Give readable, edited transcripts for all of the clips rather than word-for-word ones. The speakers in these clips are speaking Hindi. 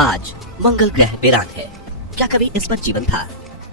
आज मंगल ग्रह वीरान है। क्या कभी इस पर जीवन था?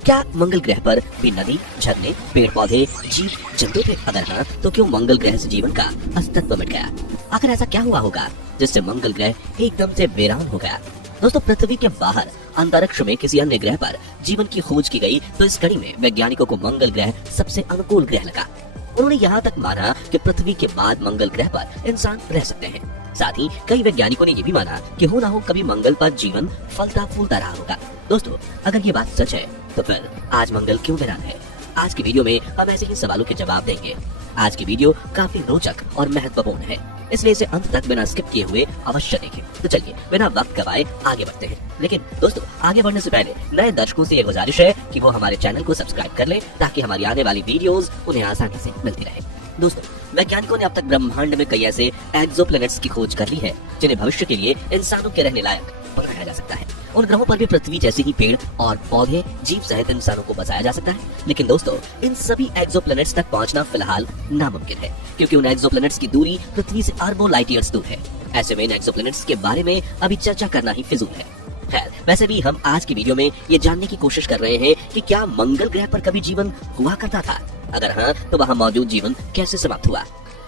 क्या मंगल ग्रह पर भी नदी, झरने, पेड़ पौधे, जीव जंतु थे? अगर हाँ, तो क्यों मंगल ग्रह से जीवन का अस्तित्व मिट गया? आखिर ऐसा क्या हुआ होगा जिससे मंगल ग्रह एकदम से वीरान हो गया? दोस्तों, पृथ्वी के बाहर अंतरिक्ष में किसी अन्य ग्रह पर जीवन की खोज की गई तो इस कड़ी में वैज्ञानिकों को मंगल ग्रह सबसे अनुकूल ग्रह लगा। उन्होंने यहाँ तक माना कि पृथ्वी के बाद मंगल ग्रह पर इंसान रह सकते हैं। साथ ही कई वैज्ञानिकों ने ये भी माना कि हो ना हो कभी मंगल पर जीवन फलता फूलता रहा होगा। दोस्तों, अगर ये बात सच है तो फिर आज मंगल क्यों वीरान है? आज की वीडियो में हम ऐसे ही सवालों के जवाब देंगे। आज की वीडियो काफी रोचक और महत्वपूर्ण है, इसलिए इसे अंत तक बिना स्किप किए हुए अवश्य देखें। तो चलिए बिना वक्त गवाए आगे बढ़ते हैं। लेकिन दोस्तों, आगे बढ़ने से पहले नए दर्शकों से ये गुजारिश है कि वो हमारे चैनल को सब्सक्राइब कर लें ताकि हमारी आने वाली वीडियोस उन्हें आसानी से मिलती रहे। दोस्तों, वैज्ञानिकों ने अब तक ब्रह्मांड में कई ऐसे एक्सोप्लैनेट्स की खोज कर ली है जिन्हें भविष्य के लिए इंसानों के रहने लायक बनाया जा सकता है। उन ग्रहों पर भी पृथ्वी जैसे ही पेड़ और पौधे, जीव सहित इंसानों को बसाया जा सकता है। लेकिन दोस्तों, इन सभी एक्सोप्लैनेट्स तक पहुंचना फिलहाल नामुमकिन है, क्योंकि उन एक्सोप्लैनेट्स की दूरी पृथ्वी से अरबों लाइट ईयर्स दूर है। ऐसे में इन एक्सोप्लैनेट्स के बारे में अभी चर्चा करना ही फिजूल है। खैर, वैसे भी हम आज की वीडियो में ये जानने की कोशिश कर रहे हैं कि क्या मंगल ग्रह पर कभी जीवन हुआ करता था? अगर हाँ, तो वहाँ मौजूद जीवन कैसे समाप्त हुआ?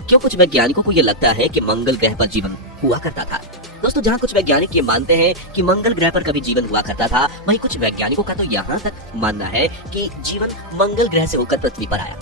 क्यों कुछ वैज्ञानिकों को ये लगता है कि मंगल ग्रह पर जीवन हुआ करता था? दोस्तों, जहाँ कुछ वैज्ञानिक ये मानते हैं कि मंगल ग्रह पर कभी जीवन हुआ करता था, वहीं कुछ वैज्ञानिकों का तो यहाँ तक मानना है कि जीवन मंगल ग्रह से होकर पृथ्वी पर आया।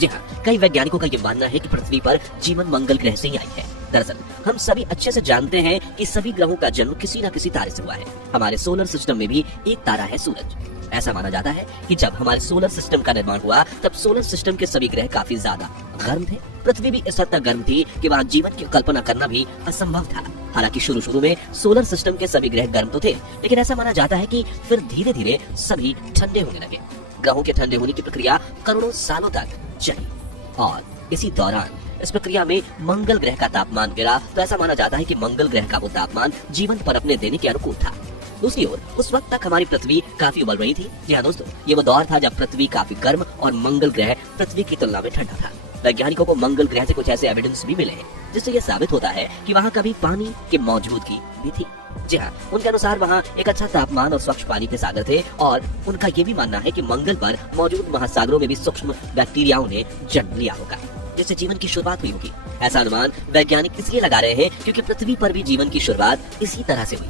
जी हाँ, कई वैज्ञानिकों का ये मानना है कि पृथ्वी पर जीवन मंगल ग्रह से ही आई है। दरअसल हम सभी अच्छे से जानते हैं कि सभी ग्रहों का जन्म किसी न किसी तारे से हुआ है। हमारे सोलर सिस्टम में भी एक तारा है, सूरज। ऐसा माना जाता है कि जब हमारे सोलर सिस्टम का निर्माण हुआ तब सोलर सिस्टम के सभी ग्रह काफी ज्यादा गर्म थे। पृथ्वी भी इस हद तक गर्म थी कि वहाँ जीवन की कल्पना करना भी असंभव था। हालांकि शुरू में सोलर सिस्टम के सभी ग्रह गर्म तो थे, लेकिन ऐसा माना जाता है कि फिर धीरे धीरे सभी ठंडे होने लगे। ग्रहों के ठंडे होने की प्रक्रिया करोड़ों सालों तक चली और इसी दौरान इस प्रक्रिया में मंगल ग्रह का तापमान गिरा तो ऐसा माना जाता है कि मंगल ग्रह का वो तापमान जीवन पर अपने देने के अनुकूल था। दूसरी ओर उस वक्त तक हमारी पृथ्वी काफी उबल रही थी। जी हाँ दोस्तों, ये वो दौर था जब पृथ्वी काफी गर्म और मंगल ग्रह पृथ्वी की तुलना में ठंडा था। वैज्ञानिकों को मंगल ग्रह से कुछ ऐसे एविडेंस भी मिले हैं जिससे ये साबित होता है कि वहाँ कभी पानी की मौजूदगी भी थी। जी हाँ, उनके अनुसार वहाँ एक अच्छा तापमान और स्वच्छ पानी के सागर थे और उनका ये भी मानना है कि मंगल पर मौजूद महासागरों में भी सूक्ष्म बैक्टीरियाओं ने जन्म लिया होगा, जिससे जीवन की शुरुआत हुई होगी। ऐसा अनुमान वैज्ञानिक इसलिए लगा रहे हैं क्योंकि पृथ्वी पर भी जीवन की शुरुआत इसी तरह से हुई।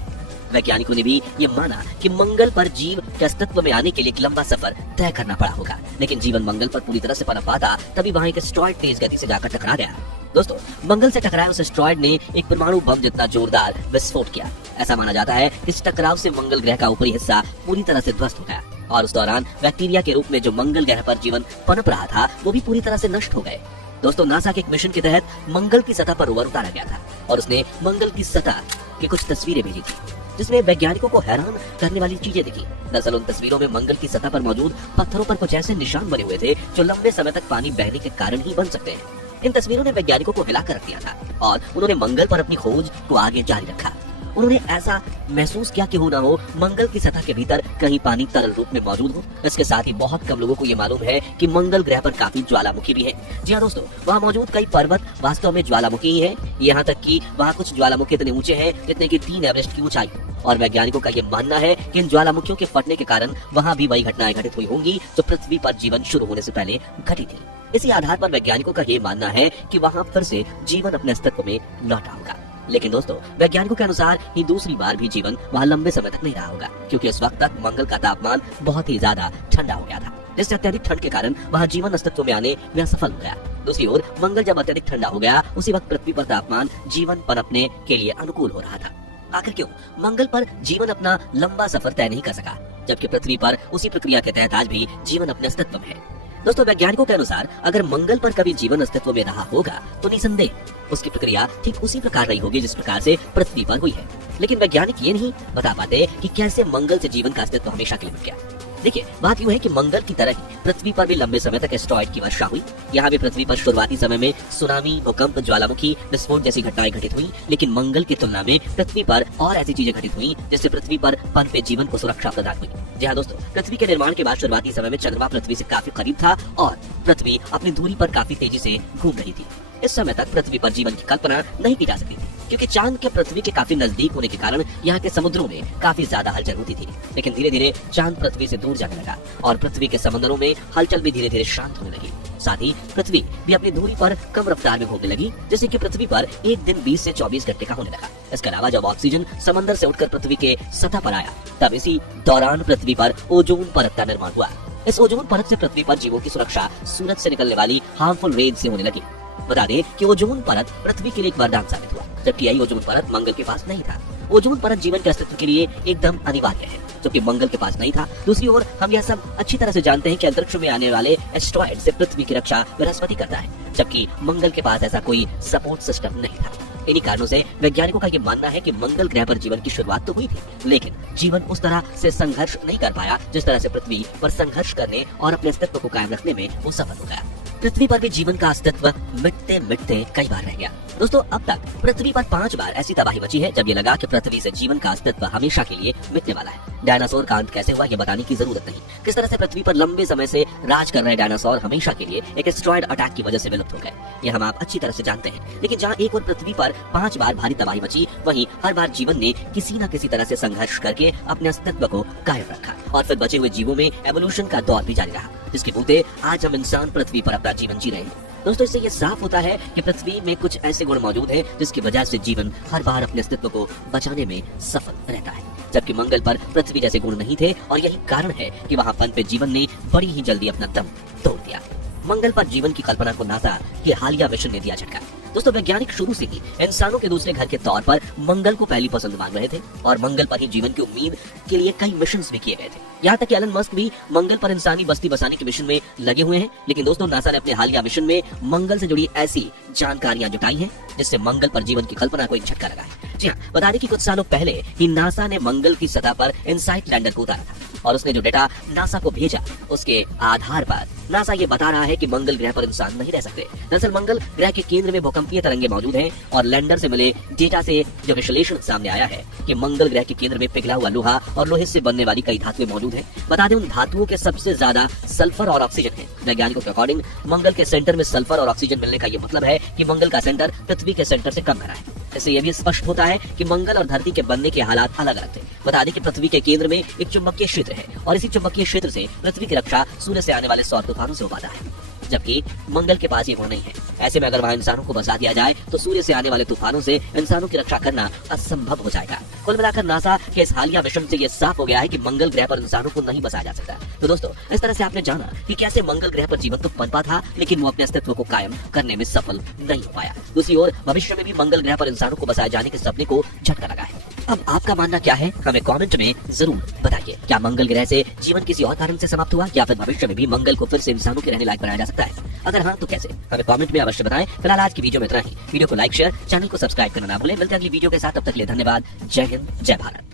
वैज्ञानिकों ने भी ये माना कि मंगल पर जीव के अस्तित्व में आने के लिए एक लंबा सफर तय करना पड़ा होगा, लेकिन जीवन मंगल पर पूरी तरह से पनप पाता तभी वहाँ एक एस्टेरॉयड तेज गति से जाकर टकरा गया। दोस्तों, मंगल से टकराए उस एस्टेरॉयड ने एक परमाणु बम जितना जोरदार विस्फोट किया। ऐसा माना जाता है इस टकराव से मंगल ग्रह का ऊपरी हिस्सा पूरी तरह से ध्वस्त हो गया और उस दौरान बैक्टीरिया के रूप में जो मंगल ग्रह पर जीवन पनप रहा था वो भी पूरी तरह से नष्ट हो गए। दोस्तों, नासा के एक मिशन के तहत मंगल की सतह पर रोवर उतारा गया था और उसने मंगल की सतह की कुछ तस्वीरें भेजी थी जिसमें वैज्ञानिकों को हैरान करने वाली चीजें दिखी। दरअसल उन तस्वीरों में मंगल की सतह पर मौजूद पत्थरों पर कुछ ऐसे निशान बने हुए थे जो लंबे समय तक पानी बहने के कारण ही बन सकते हैं। इन तस्वीरों ने वैज्ञानिकों को हिलाकर रख दिया था और उन्होंने मंगल पर अपनी खोज को आगे जारी रखा। उन्होंने ऐसा महसूस किया कि हो ना हो मंगल की सतह के भीतर कहीं पानी तरल रूप में मौजूद हो। इसके साथ ही बहुत कम लोगों को ये मालूम है कि मंगल ग्रह पर काफी ज्वालामुखी भी है। जी हाँ दोस्तों, वहाँ मौजूद कई पर्वत वास्तव में ज्वालामुखी ही है। यहाँ तक कि वहाँ कुछ ज्वालामुखी इतने ऊंचे हैं जितने की 3 एवरेस्ट की ऊंचाई। और वैज्ञानिकों का ये मानना है कि इन ज्वालामुखियों के फटने के कारण वहाँ भी वही घटनाएं घटित हुई होंगी जो पृथ्वी पर जीवन शुरू होने से पहले घटी थी। इसी आधार पर वैज्ञानिकों का ये मानना है कि वहाँ फिर से जीवन अपने अस्तित्व में लौटा होगा। लेकिन दोस्तों, वैज्ञानिकों के अनुसार ये दूसरी बार भी जीवन वहाँ लंबे समय तक नहीं रहा होगा, क्योंकि उस वक्त तक मंगल का तापमान बहुत ही ज्यादा ठंडा हो गया था, जिससे अत्यधिक ठंड के कारण वहाँ जीवन अस्तित्व में आने में असफल हो गया। दूसरी ओर मंगल जब अत्यधिक ठंडा हो गया, उसी वक्त पृथ्वी पर तापमान जीवन पनपने के लिए अनुकूल हो रहा था। आखिर क्यों मंगल पर जीवन अपना लंबा सफर तय नहीं कर सका, जबकि पृथ्वी पर उसी प्रक्रिया के तहत आज भी जीवन अपने अस्तित्व में है? दोस्तों, वैज्ञानिकों के अनुसार अगर मंगल पर कभी जीवन अस्तित्व में रहा होगा तो निसंदेह उसकी प्रक्रिया ठीक उसी प्रकार रही होगी जिस प्रकार से पृथ्वी पर हुई है। लेकिन वैज्ञानिक ये नहीं बता पाते कि कैसे मंगल से जीवन का अस्तित्व हमेशा के लिए मिट गया। देखिए, बात यूं है कि मंगल की तरह ही पृथ्वी पर भी लंबे समय तक एस्टेरॉयड की वर्षा हुई। यहाँ भी पृथ्वी पर शुरुआती समय में सुनामी, भूकंप, ज्वालामुखी, विस्फोट जैसी घटनाएं घटित हुई, लेकिन मंगल की तुलना में पृथ्वी पर और ऐसी चीजें घटित हुई जिससे पृथ्वी पर पनपे जीवन को सुरक्षा प्रदान हुई। जी हाँ दोस्तों, पृथ्वी के निर्माण के बाद शुरुआती समय में चंद्रमा पृथ्वी से काफी करीब था और पृथ्वी अपनी दूरी पर काफी तेजी से घूम रही थी। इस समय तक पृथ्वी पर जीवन की कल्पना नहीं की जा सकती थी। क्योंकि चांद के पृथ्वी के काफी नजदीक होने के कारण यहाँ के समुद्रों में काफी ज्यादा हलचल होती थी। लेकिन धीरे धीरे चांद पृथ्वी से दूर जाने लगा और पृथ्वी के समंदरों में हलचल भी धीरे धीरे शांत होने लगी। साथ ही पृथ्वी भी अपनी दूरी पर कम रफ्तार में घूमने लगी, जैसे कि पृथ्वी पर एक दिन 20 से 24 घंटे का होने लगा। इसके अलावा जब ऑक्सीजन समंदर से उठकर पृथ्वी के सतह पर आया, तब इसी दौरान पृथ्वी पर ओजोन परत का निर्माण हुआ। इस ओजोन परत से पृथ्वी पर जीवों की सुरक्षा सूरज से निकलने वाली हार्मफुल रेज से होने लगी। बता दें कि ओजोन परत पृथ्वी के लिए एक वरदान साबित हुआ, जबकि यही ओजोन परत मंगल के पास नहीं था। ओजोन परत जीवन के अस्तित्व के लिए एकदम अनिवार्य है, जो कि मंगल के पास नहीं था। दूसरी ओर हम यह सब अच्छी तरह से जानते हैं कि अंतरिक्ष में आने वाले एस्ट्रॉयड से पृथ्वी की रक्षा बृहस्पति करता है, जबकि मंगल के पास ऐसा कोई सपोर्ट सिस्टम नहीं था। इन्हीं कारणों से वैज्ञानिकों का ये मानना है कि मंगल ग्रह पर जीवन की शुरुआत तो हुई थी, लेकिन जीवन उस तरह से संघर्ष नहीं कर पाया जिस तरह से पृथ्वी पर संघर्ष करने और अपने अस्तित्व को कायम रखने में वो सफल हो गया। पृथ्वी पर भी जीवन का अस्तित्व मिटते मिटते कई बार रह गया। दोस्तों, अब तक पृथ्वी पर 5 बार ऐसी तबाही मची है जब ये लगा कि पृथ्वी से जीवन का अस्तित्व हमेशा के लिए मिटने वाला है। डायनासोर का अंत कैसे हुआ ये बताने की जरूरत नहीं। किस तरह से पृथ्वी पर लंबे समय से राज कर रहे डायनासोर हमेशा के लिए एक एस्ट्रॉयड अटैक की वजह से विलुप्त हो गए, ये हम आप अच्छी तरह से जानते हैं। लेकिन जहाँ एक और पृथ्वी पर 5 बार भारी तबाही मची, वहीं हर बार जीवन ने किसी न किसी तरह से संघर्ष करके अपने अस्तित्व को कायम रखा और फिर बचे हुए जीवों में एवोल्यूशन का दौर भी जारी रहा, जिसके बूते आज हम इंसान पृथ्वी पर अपना जीवन जी रहे हैं। दोस्तों, इससे ये साफ होता है कि पृथ्वी में कुछ ऐसे गुण मौजूद हैं जिसकी वजह से जीवन हर बार अपने अस्तित्व को बचाने में सफल रहता है, जबकि मंगल पर पृथ्वी जैसे गुण नहीं थे और यही कारण है कि वहाँ पनपे जीवन ने बड़ी ही जल्दी अपना दम तोड़ दिया। मंगल पर जीवन की कल्पना को नासा के हालिया मिशन ने दिया झटका। दोस्तों, वैज्ञानिक शुरू से ही इंसानों के दूसरे घर के तौर पर मंगल को पहली पसंद मान रहे थे और मंगल पर ही जीवन की उम्मीद के लिए कई मिशंस भी किए गए थे। यहाँ तक कि एलन मस्क भी मंगल पर इंसानी बस्ती बसाने के मिशन में लगे हुए हैं। लेकिन दोस्तों, नासा ने अपने हालिया मिशन में मंगल से जुड़ी ऐसी जानकारियां जुटाई हैं जिससे मंगल पर जीवन की कल्पना को एक झटका लगा है। जी हाँ, बता दें कि कुछ सालों पहले ही नासा ने मंगल की सतह पर इनसाइट लैंडर को उतारा था और उसने जो डेटा नासा को भेजा, उसके आधार पर नासा ये बता रहा है कि मंगल ग्रह पर इंसान नहीं रह सकते। दरअसल मंगल ग्रह के केंद्र में भूकंपीय तरंगे मौजूद हैं और लैंडर से मिले डेटा से जो विश्लेषण सामने आया है कि मंगल ग्रह के केंद्र में पिघला हुआ लोहा और लोहे से बनने वाली कई धातुएं मौजूद हैं। बता दें, उन धातुओं के सबसे ज्यादा सल्फर और ऑक्सीजन है। वैज्ञानिकों के अकॉर्डिंग मंगल के सेंटर में सल्फर और ऑक्सीजन मिलने का ये मतलब है कि मंगल का सेंटर पृथ्वी के सेंटर से कम भरा है। इससे यह भी स्पष्ट होता है कि मंगल और धरती के बनने के हालात अलग अलग थे। बता दें कि पृथ्वी के केंद्र में एक चुंबकीय क्षेत्र है और इसी चुंबकीय क्षेत्र से पृथ्वी की रक्षा सूर्य से आने वाले सौर तूफानों से हो पाता है, जबकि मंगल के पास ये गुण नहीं है। ऐसे में अगर वहां इंसानों को बसा दिया जाए तो सूर्य से आने वाले तूफानों से इंसानों की रक्षा करना असंभव हो जाएगा। कुल मिलाकर नासा के इस हालिया मिशन से ये साफ हो गया है कि मंगल ग्रह पर इंसानों को नहीं बसाया जा सकता। तो दोस्तों, इस तरह से आपने जाना कि कैसे मंगल ग्रह पर जीवन तो पनपा था, लेकिन वो अपने अस्तित्व को कायम करने में सफल नहीं हो पाया। दूसरी ओर भविष्य में भी मंगल ग्रह पर इंसानों को बसाए जाने के सपने को झटका लगा है। अब आपका मानना क्या है, हमें कमेंट में जरूर बताइए। क्या मंगल ग्रह से जीवन किसी और कारण से समाप्त हुआ या फिर भविष्य में भी मंगल को फिर से इंसानों के रहने लायक बनाया जा सकता है? अगर हाँ, तो कैसे? हमें कमेंट में अवश्य बताएं। फिलहाल आज की वीडियो में इतना ही। वीडियो को लाइक, शेयर, चैनल को सब्सक्राइब करना ना भूलें। मिलते हैं अगली वीडियो के साथ, तब तक के लिए धन्यवाद। जय हिंद, जय भारत।